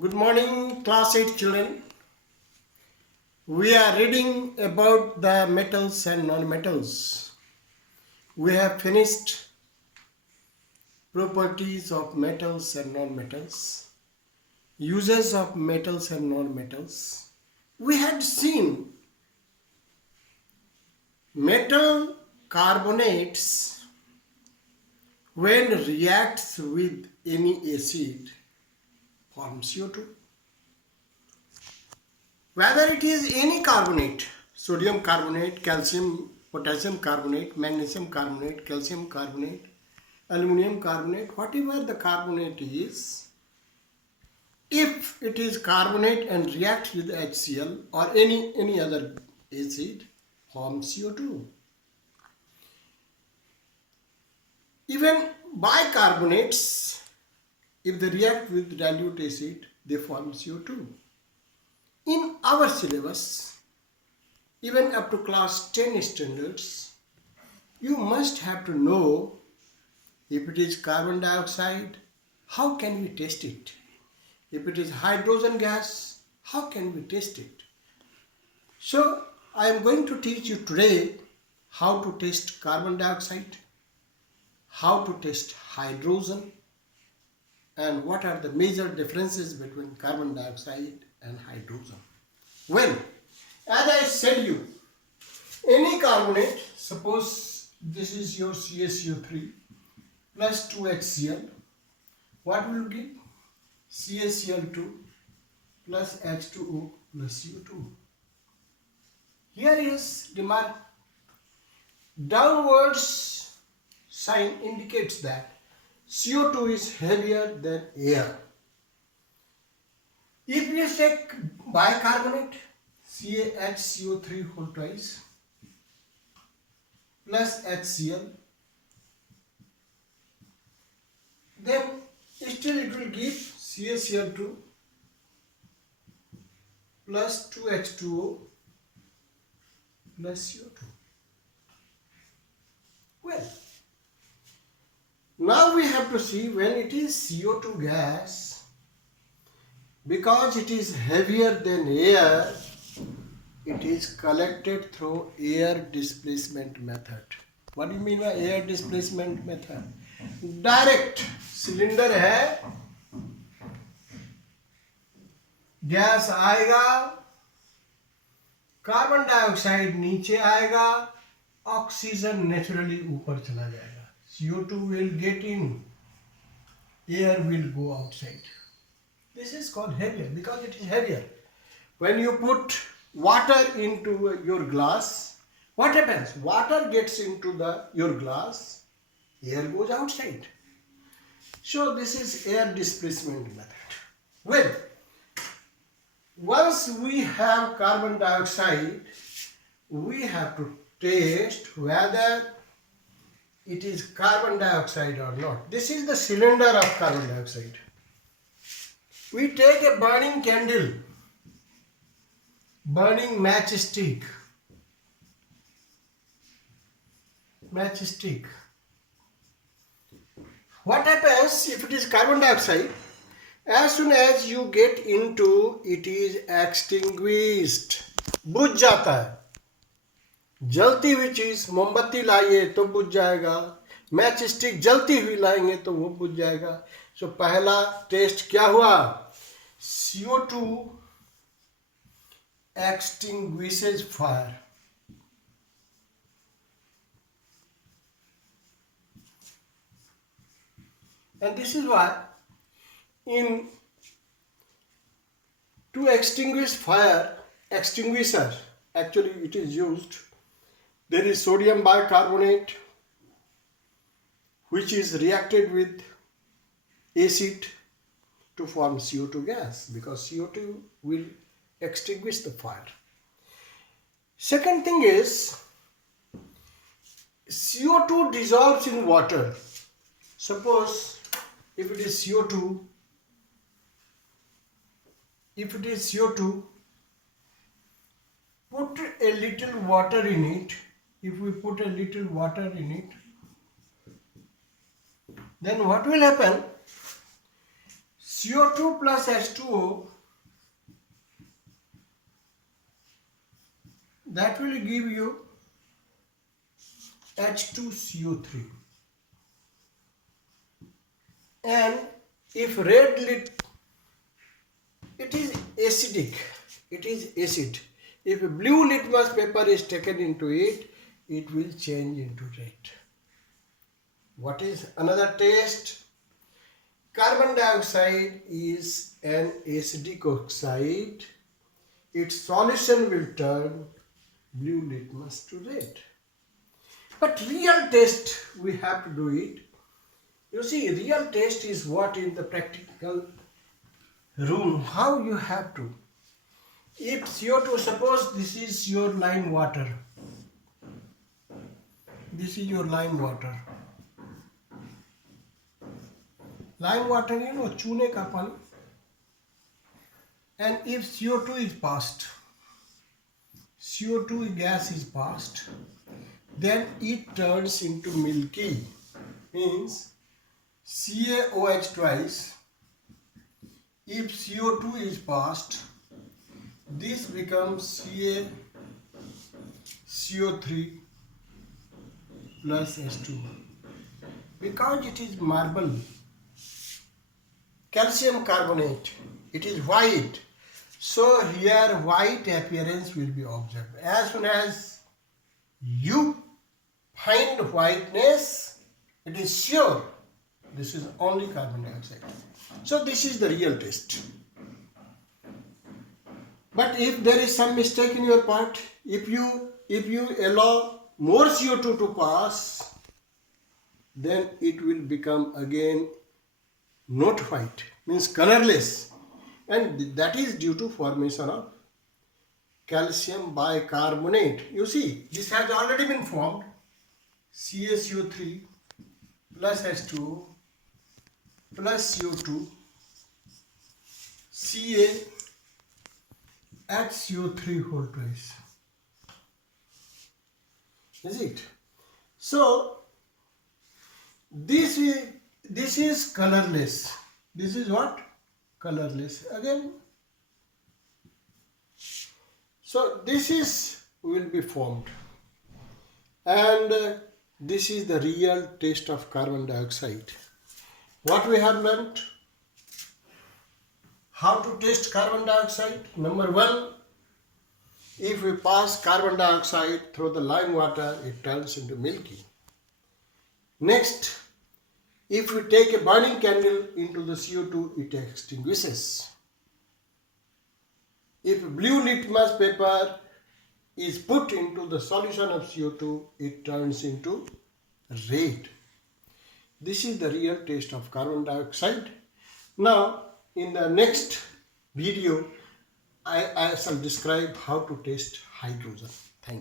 Good morning, class 8 children. We are reading about the metals and non-metals. We have finished properties of metals and non-metals, uses of metals and non-metals. We had seen metal carbonates when reacts with any acid form CO2. Whether it is any carbonate, sodium carbonate, calcium, potassium carbonate, magnesium carbonate, calcium carbonate, aluminum carbonate, whatever the carbonate is, if it is carbonate and reacts with HCl or any other acid, forms CO2. Even bicarbonates, if they react with dilute acid, they form CO2. In our syllabus, even up to class 10 standards, you must have to know if it is carbon dioxide, how can we test it? If it is hydrogen gas, how can we test it? So, I am going to teach you today how to test carbon dioxide, how to test hydrogen, and what are the major differences between carbon dioxide and hydrogen. Well, as I said you, any carbonate, suppose this is your CaCO3 plus 2HCl, what will give? CaCl2 plus H2O plus CO2. Here is remark, downwards sign indicates that CO2 is heavier than air. If we take bicarbonate, CaHCO3 whole twice plus HCl, then still it will give CaCl2 plus 2H2O plus CO2. Well, now we have to see when it is CO2 gas, because it is heavier than air, it is collected through air displacement method. What do you mean by air displacement method? Direct cylinder है, gas आएगा, carbon dioxide नीचे आएगा, oxygen naturally ऊपर चला जाएगा. CO2 will get in, air will go outside. This is called heavier because it is heavier. When you put water into your glass, what happens? Water gets into your glass, air goes outside. So this is air displacement method. Well, once we have carbon dioxide, we have to test whether it is carbon dioxide or not. This is the cylinder of carbon dioxide. We take a burning candle, burning matchstick. What happens if it is carbon dioxide? As soon as you get into, it is extinguished. बुझ जाता है. जलती हुई चीज, मोमबत्ती लाइए तो बुझ जाएगा, मैच स्टिक जलती हुई लाएंगे तो वो बुझ जाएगा. सो पहला टेस्ट क्या हुआ? CO2 extinguishes fire. And this is why to extinguish fire, extinguisher, actually it is used. There is sodium bicarbonate which is reacted with acid to form CO2 gas, because CO2 will extinguish the fire. Second thing is, CO2 dissolves in water. Suppose if it is CO2, put a little water in it. If we put a little water in it, then what will happen? CO2 plus H2O, that will give you H2CO3. And if red lit, it is acidic, it is acid. If blue litmus paper is taken into it, it will change into red. What is another taste? Carbon dioxide is an acidic oxide. Its solution will turn blue litmus to red. But real taste, we have to do it. You see, real taste is what in the practical room, how you have to. If CO2, suppose this is your lime water. This is your lime water. Lime water, you know, chune ka pani. And if CO2 is passed, CO2 gas is passed, then it turns into milky, means CaOH twice. If CO2 is passed, this becomes CaCO3 plus H2. Because it is marble, calcium carbonate, it is white. So here white appearance will be observed. As soon as you find whiteness, it is sure this is only carbon dioxide. So this is the real test. But if there is some mistake in your part, if you allow more CO2 to pass, then it will become again not white, means colorless. And that is due to formation of calcium bicarbonate. You see, this has already been formed. CaCO3 plus H2O plus CO2 CaHCO3 whole twice. Is it? So this is colorless. This is what? Colorless. Again. So this will be formed. And this is the real taste of carbon dioxide. What we have learnt? How to taste carbon dioxide? Number one, if we pass carbon dioxide through the lime water, it turns into milky. Next, if we take a burning candle into the CO2, it extinguishes. If blue litmus paper is put into the solution of CO2, it turns into red. This is the real taste of carbon dioxide. Now, in the next video, I shall describe how to taste hydrogen.